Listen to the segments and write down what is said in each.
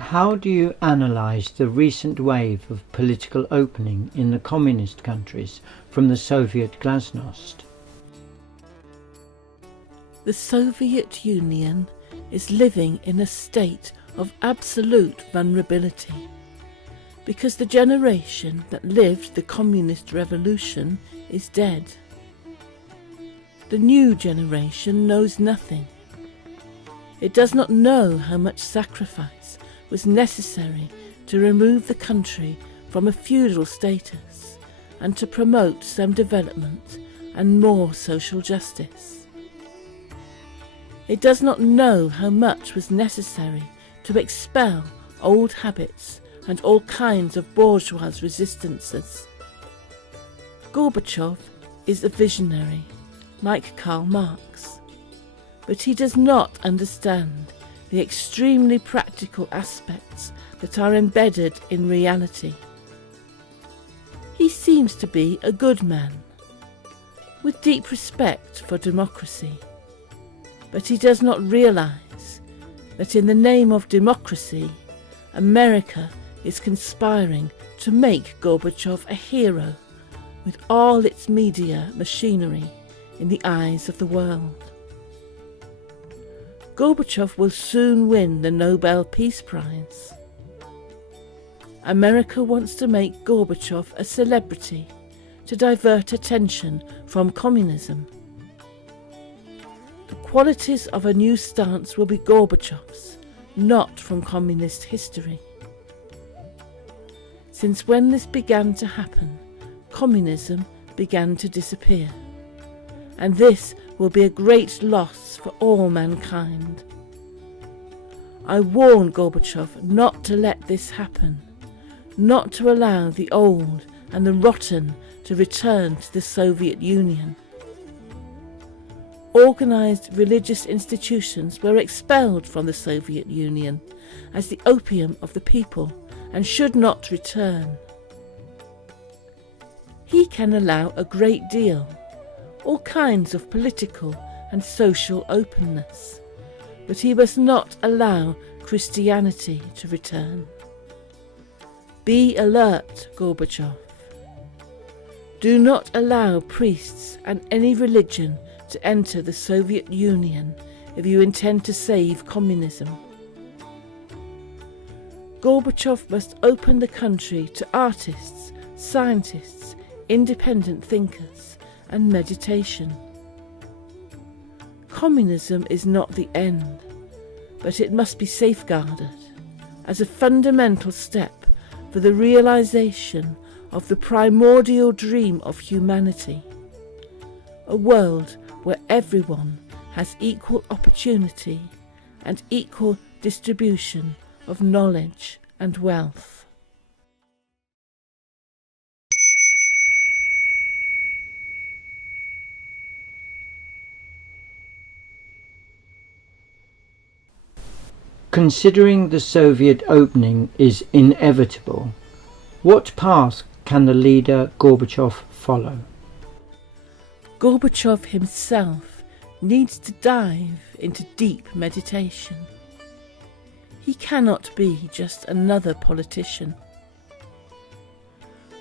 How do you analyse the recent wave of political opening in the communist countries from the Soviet glasnost? The Soviet Union is living in a state of absolute vulnerability because the generation that lived the communist revolution is dead. The new generation knows nothing. It does not know how much sacrifice was necessary to remove the country from a feudal status and to promote some development and more social justice. It does not know how much was necessary to expel old habits and all kinds of bourgeois resistances. Gorbachev is a visionary, like Karl Marx, but he does not understand the extremely practical aspects that are embedded in reality. He seems to be a good man, with deep respect for democracy, but he does not realise that in the name of democracy, America is conspiring to make Gorbachev a hero with all its media machinery in the eyes of the world. Gorbachev will soon win the Nobel Peace Prize. America wants to make Gorbachev a celebrity to divert attention from communism. The qualities of a new stance will be Gorbachev's, not from communist history. Since when this began to happen, communism began to disappear, and this will be a great loss for all mankind. I warn Gorbachev not to let this happen, not to allow the old and the rotten to return to the Soviet Union. Organised religious institutions were expelled from the Soviet Union as the opium of the people and should not return. He can allow a great deal, all kinds of political and social openness, but he must not allow Christianity to return. Be alert, Gorbachev. Do not allow priests and any religion to enter the Soviet Union if you intend to save communism. Gorbachev must open the country to artists, scientists, independent thinkers, and meditation. Communism is not the end, but it must be safeguarded as a fundamental step for the realization of the primordial dream of humanity, a world where everyone has equal opportunity and equal distribution of knowledge and wealth. Considering the Soviet opening is inevitable, what path can the leader Gorbachev follow? Gorbachev himself needs to dive into deep meditation. He cannot be just another politician.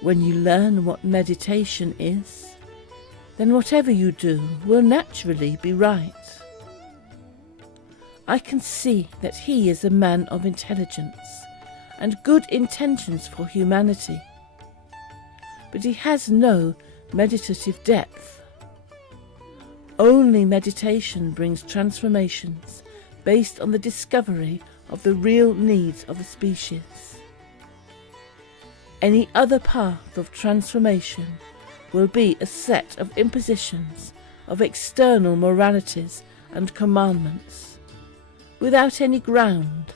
When you learn what meditation is, then whatever you do will naturally be right. I can see that he is a man of intelligence and good intentions for humanity, but he has no meditative depth. Only meditation brings transformations based on the discovery of the real needs of the species. Any other path of transformation will be a set of impositions of external moralities and commandments, without any ground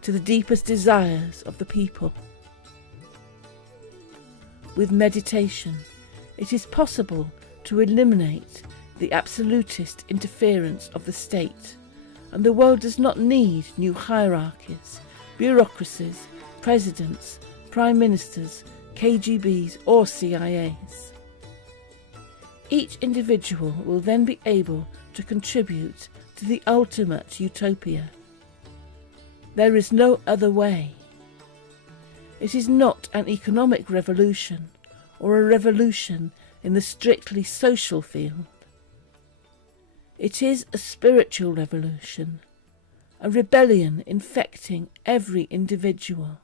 to the deepest desires of the people. With meditation, it is possible to eliminate the absolutist interference of the state, and the world does not need new hierarchies, bureaucracies, presidents, prime ministers, KGBs or CIAs. Each individual will then be able to contribute to the ultimate utopia. There is no other way. It is not an economic revolution or a revolution in the strictly social field. It is a spiritual revolution, a rebellion infecting every individual.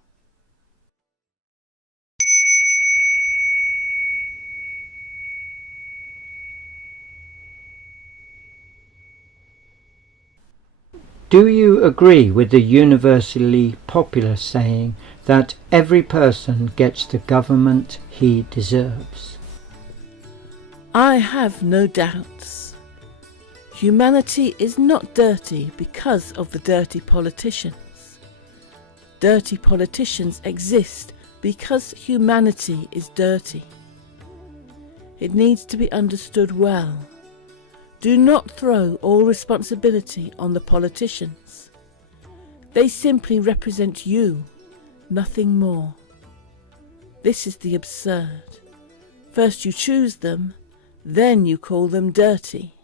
Do you agree with the universally popular saying that every person gets the government he deserves? I have no doubts. Humanity is not dirty because of the dirty politicians. Dirty politicians exist because humanity is dirty. It needs to be understood well. Do not throw all responsibility on the politicians. They simply represent you, nothing more. This is the absurd. First you choose them, then you call them dirty.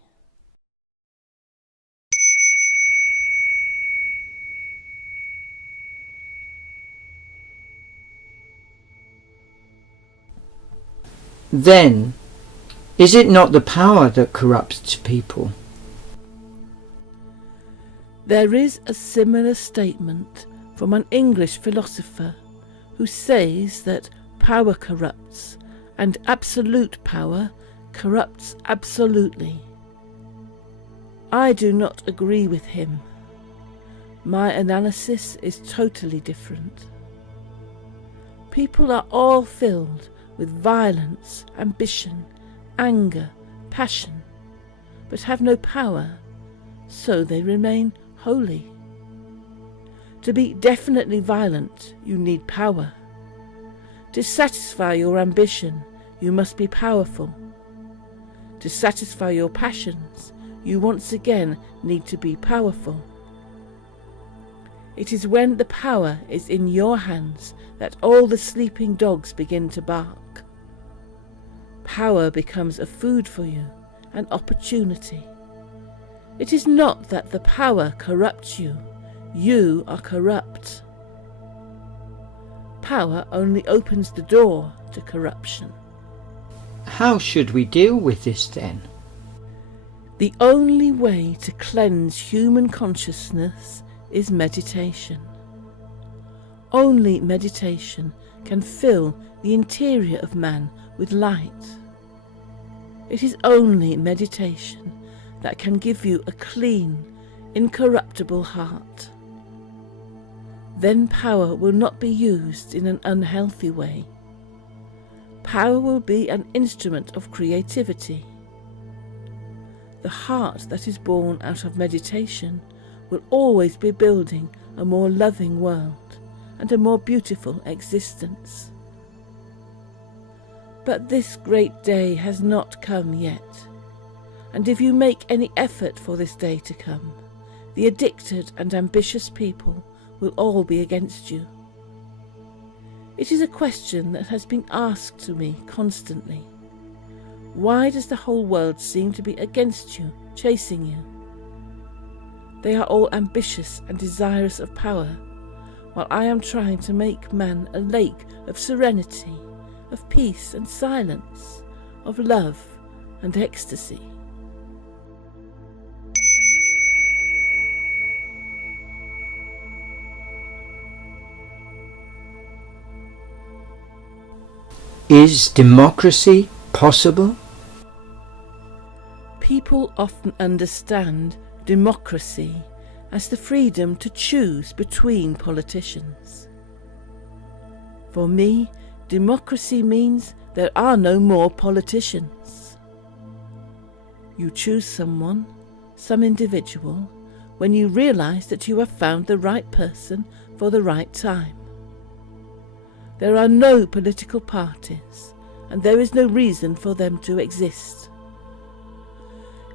Then, is it not the power that corrupts people? There is a similar statement from an English philosopher who says that power corrupts and absolute power corrupts absolutely. I do not agree with him. My analysis is totally different. People are all filled with violence, ambition, anger, passion, but have no power, so they remain holy. To be definitely violent, you need power. To satisfy your ambition, you must be powerful. To satisfy your passions, you once again need to be powerful. It is when the power is in your hands that all the sleeping dogs begin to bark. Power becomes a food for you, an opportunity. It is not that the power corrupts you. You are corrupt. Power only opens the door to corruption. How should we deal with this then? The only way to cleanse human consciousness is meditation. Only meditation can fill the interior of man with light. It is only meditation that can give you a clean, incorruptible heart. Then power will not be used in an unhealthy way. Power will be an instrument of creativity. The heart that is born out of meditation will always be building a more loving world and a more beautiful existence. But this great day has not come yet, and if you make any effort for this day to come, the addicted and ambitious people will all be against you. It is a question that has been asked to me constantly. Why does the whole world seem to be against you, chasing you? They are all ambitious and desirous of power, while I am trying to make man a lake of serenity, of peace and silence, of love and ecstasy. Is democracy possible? People often understand democracy as the freedom to choose between politicians. For me, democracy means there are no more politicians. You choose someone, some individual, when you realise that you have found the right person for the right time. There are no political parties, and there is no reason for them to exist.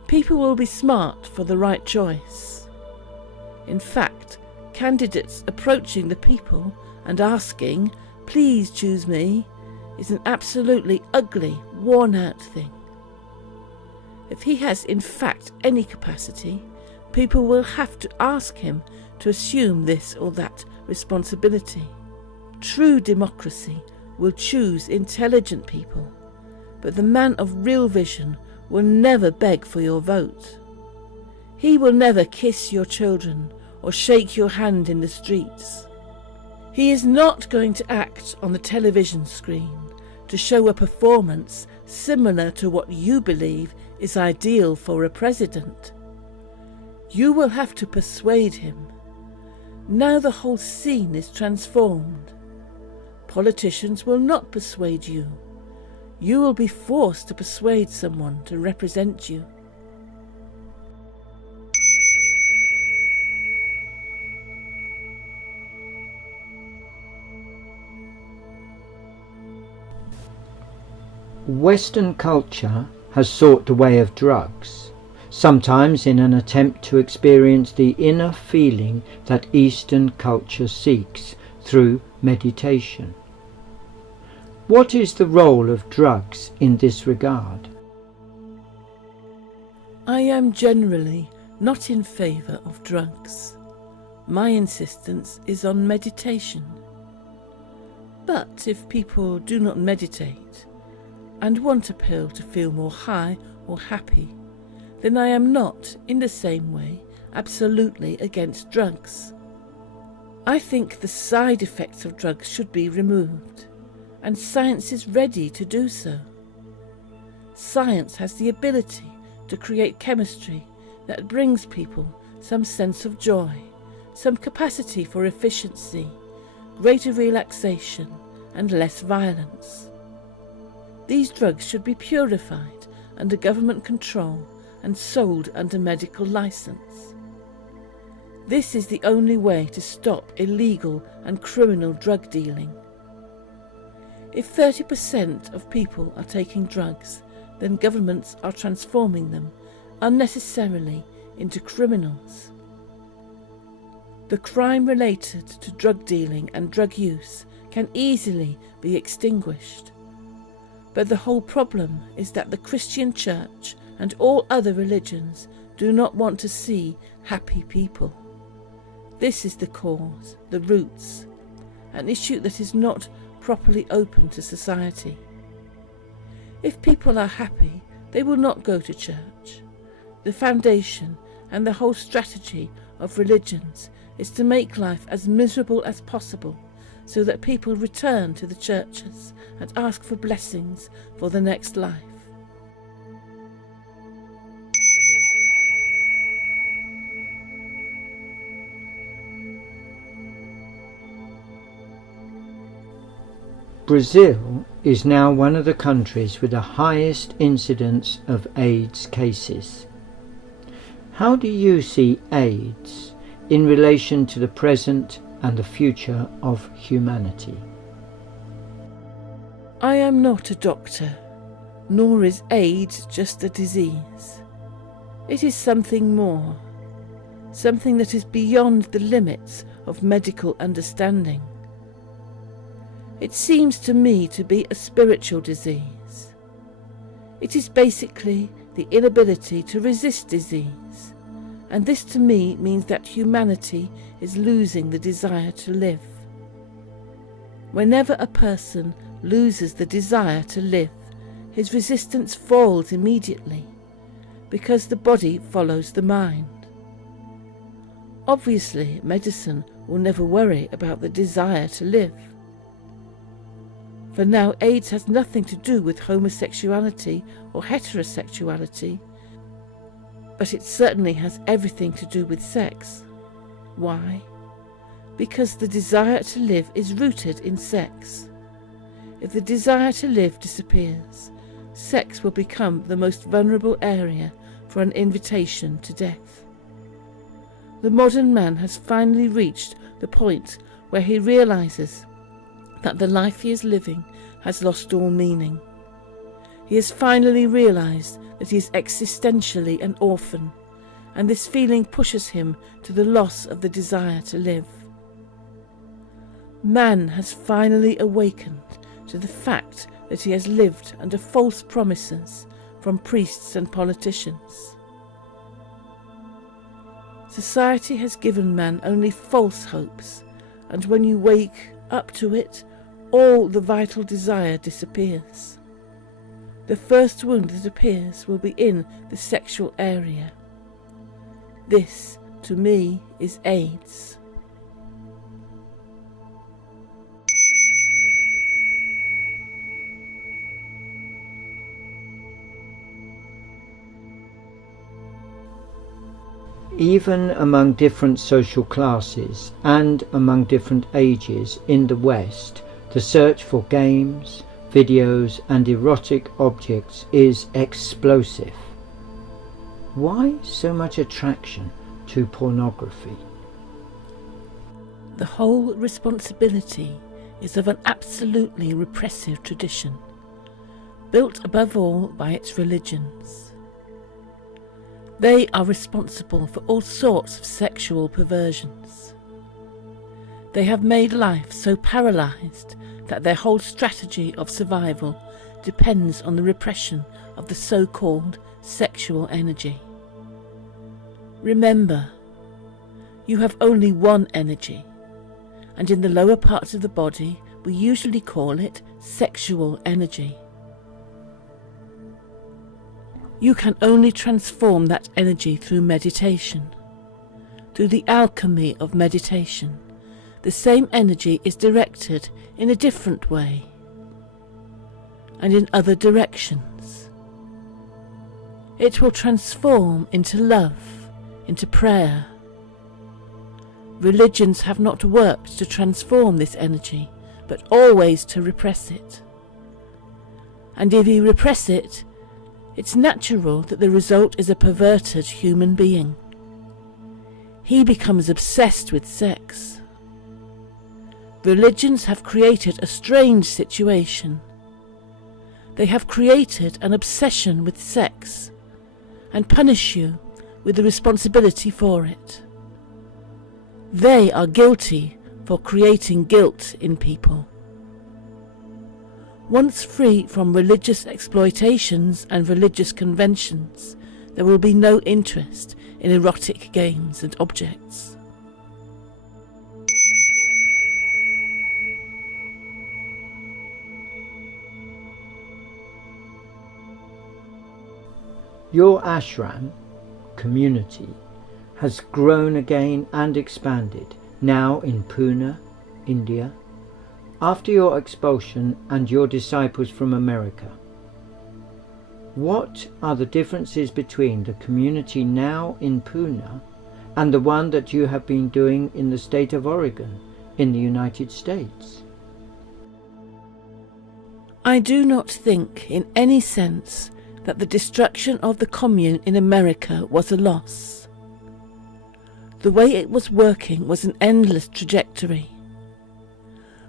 People will be smart for the right choice. In fact, candidates approaching the people and asking, "Please choose me," is an absolutely ugly, worn-out thing. If he has in fact any capacity, people will have to ask him to assume this or that responsibility. True democracy will choose intelligent people, but the man of real vision will never beg for your vote. He will never kiss your children or shake your hand in the streets. He is not going to act on the television screen to show a performance similar to what you believe is ideal for a president. You will have to persuade him. Now the whole scene is transformed. Politicians will not persuade you. You will be forced to persuade someone to represent you. Western culture has sought the way of drugs, sometimes in an attempt to experience the inner feeling that Eastern culture seeks through meditation. What is the role of drugs in this regard? I am generally not in favour of drugs. My insistence is on meditation. But if people do not meditate and want a pill to feel more high or happy, then I am not, in the same way, absolutely against drugs. I think the side effects of drugs should be removed, and science is ready to do so. Science has the ability to create chemistry that brings people some sense of joy, some capacity for efficiency, greater relaxation, and less violence. These drugs should be purified under government control and sold under medical license. This is the only way to stop illegal and criminal drug dealing. If 30% of people are taking drugs, then governments are transforming them unnecessarily into criminals. The crime related to drug dealing and drug use can easily be extinguished. But the whole problem is that the Christian Church and all other religions do not want to see happy people. This is the cause, the roots, an issue that is not properly open to society. If people are happy, they will not go to church. The foundation and the whole strategy of religions is to make life as miserable as possible, so that people return to the churches and ask for blessings for the next life. Brazil is now one of the countries with the highest incidence of AIDS cases. How do you see AIDS in relation to the present and the future of humanity? I am not a doctor, nor is AIDS just a disease. It is something more, something that is beyond the limits of medical understanding. It seems to me to be a spiritual disease. It is basically the inability to resist disease, and this to me means that humanity is losing the desire to live. Whenever a person loses the desire to live, his resistance falls immediately, because the body follows the mind. Obviously, medicine will never worry about the desire to live. For now, AIDS has nothing to do with homosexuality or heterosexuality, but it certainly has everything to do with sex. Why? Because the desire to live is rooted in sex. If the desire to live disappears, sex will become the most vulnerable area for an invitation to death. The modern man has finally reached the point where he realizes that the life he is living has lost all meaning. He has finally realized that he is existentially an orphan, and this feeling pushes him to the loss of the desire to live. Man has finally awakened to the fact that he has lived under false promises from priests and politicians. Society has given man only false hopes, and when you wake up to it, all the vital desire disappears. The first wound that appears will be in the sexual area. This, to me, is AIDS. Even among different social classes and among different ages in the West, the search for games, videos and erotic objects is explosive. Why so much attraction to pornography? The whole responsibility is of an absolutely repressive tradition, built above all by its religions. They are responsible for all sorts of sexual perversions. They have made life so paralysed that their whole strategy of survival depends on the repression of the so-called sexual energy. Remember, you have only one energy, and in the lower parts of the body we usually call it sexual energy. You can only transform that energy through meditation, through the alchemy of meditation. The same energy is directed in a different way and in other directions. It will transform into love, into prayer. Religions have not worked to transform this energy, but always to repress it. And if you repress it, it's natural that the result is a perverted human being. He becomes obsessed with sex. Religions have created a strange situation. They have created an obsession with sex and punish you with the responsibility for it. They are guilty for creating guilt in people. Once free from religious exploitations and religious conventions, there will be no interest in erotic games and objects. Your ashram community has grown again and expanded, now in Pune, India, after your expulsion and your disciples from America. What are the differences between the community now in Pune and the one that you have been doing in the state of Oregon in the United States? I do not think in any sense that the destruction of the commune in America was a loss. The way it was working was an endless trajectory.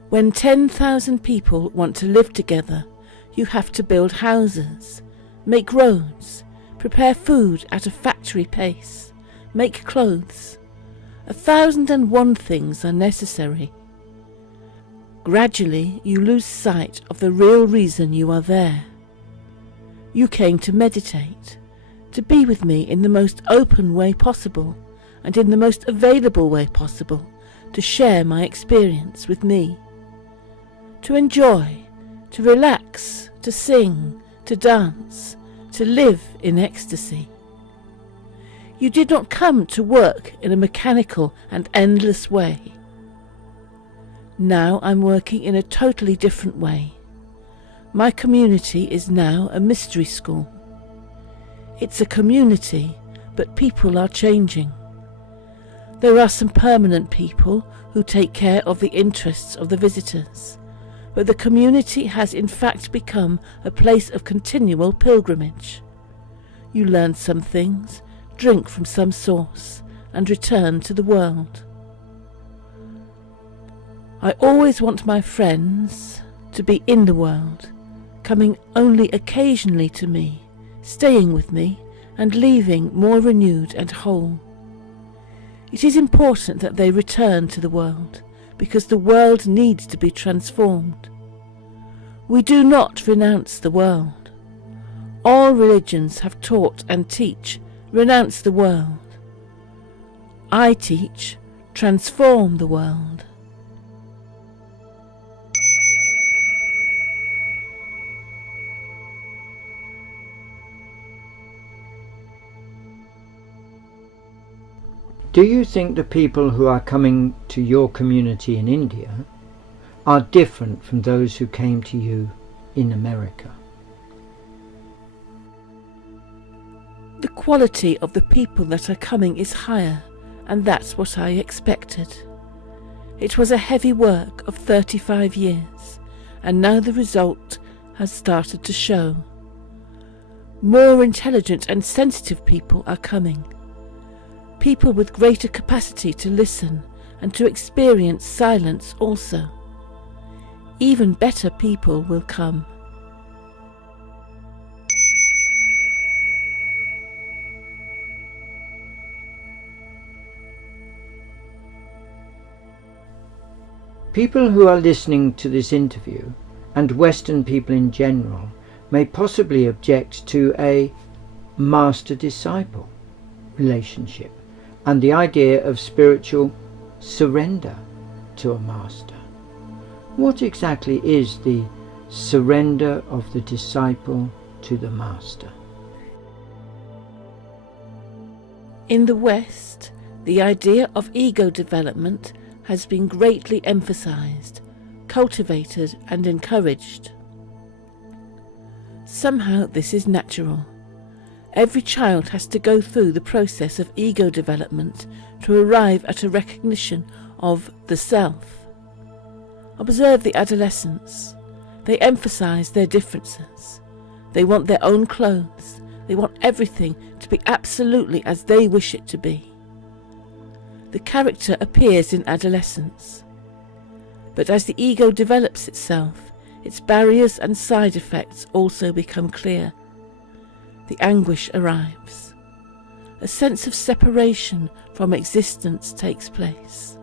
When 10,000 people want to live together, you have to build houses, make roads, prepare food at a factory pace, make clothes. 1,001 things are necessary. Gradually you lose sight of the real reason you are there. You came to meditate, to be with me in the most open way possible and in the most available way possible, to share my experience with me. To enjoy, to relax, to sing, to dance, to live in ecstasy. You did not come to work in a mechanical and endless way. Now I'm working in a totally different way. My community is now a mystery school. It's a community, but people are changing. There are some permanent people who take care of the interests of the visitors, but the community has in fact become a place of continual pilgrimage. You learn some things, drink from some source, and return to the world. I always want my friends to be in the world, coming only occasionally to me, staying with me, and leaving more renewed and whole. It is important that they return to the world, because the world needs to be transformed. We do not renounce the world. All religions have taught and teach, renounce the world. I teach, transform the world. Do you think the people who are coming to your community in India are different from those who came to you in America? The quality of the people that are coming is higher, and that's what I expected. It was a heavy work of 35 years, and now the result has started to show. More intelligent and sensitive people are coming. People with greater capacity to listen and to experience silence also. Even better people will come. People who are listening to this interview, and Western people in general, may possibly object to a master-disciple relationship and the idea of spiritual surrender to a master. What exactly is the surrender of the disciple to the master? In the West, the idea of ego development has been greatly emphasized, cultivated and encouraged. Somehow this is natural. Every child has to go through the process of ego development to arrive at a recognition of the self. Observe the adolescents. They emphasize their differences. They want their own clothes. They want everything to be absolutely as they wish it to be. The character appears in adolescence. But as the ego develops itself, its barriers and side effects also become clear. The anguish arrives. A sense of separation from existence takes place.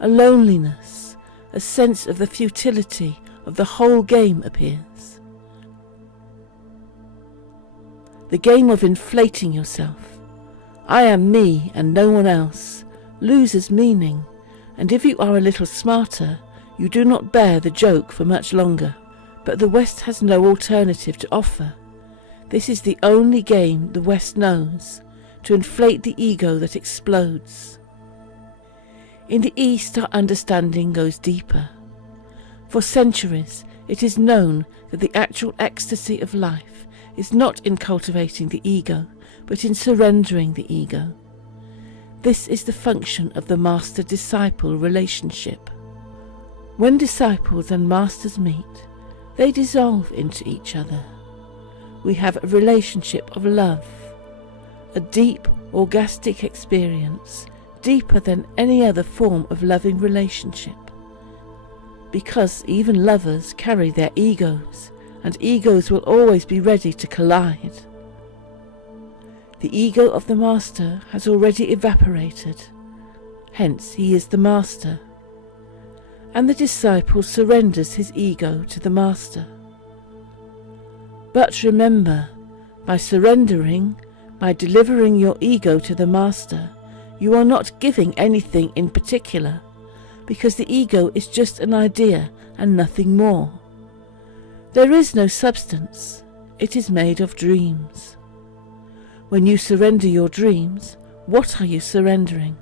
A loneliness, a sense of the futility of the whole game appears. The game of inflating yourself, I am me and no one else, loses meaning, and if you are a little smarter, you do not bear the joke for much longer. But the West has no alternative to offer. This is the only game the West knows, to inflate the ego that explodes. In the East, our understanding goes deeper. For centuries, it is known that the actual ecstasy of life is not in cultivating the ego, but in surrendering the ego. This is the function of the master-disciple relationship. When disciples and masters meet, they dissolve into each other. We have a relationship of love, a deep, orgastic experience, deeper than any other form of loving relationship. Because even lovers carry their egos, and egos will always be ready to collide. The ego of the master has already evaporated, hence he is the master, and the disciple surrenders his ego to the master. But remember, by surrendering, by delivering your ego to the master, you are not giving anything in particular, because the ego is just an idea and nothing more. There is no substance, it is made of dreams. When you surrender your dreams, what are you surrendering?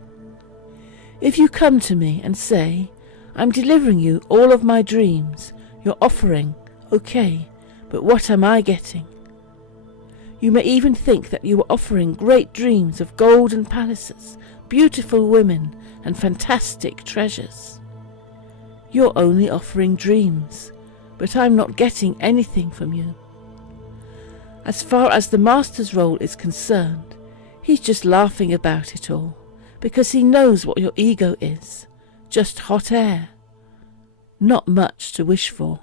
If you come to me and say, I'm delivering you all of my dreams, you're offering, okay, but what am I getting? You may even think that you are offering great dreams of golden palaces, beautiful women, and fantastic treasures. You're only offering dreams, but I'm not getting anything from you. As far as the master's role is concerned, he's just laughing about it all, because he knows what your ego is, just hot air. Not much to wish for.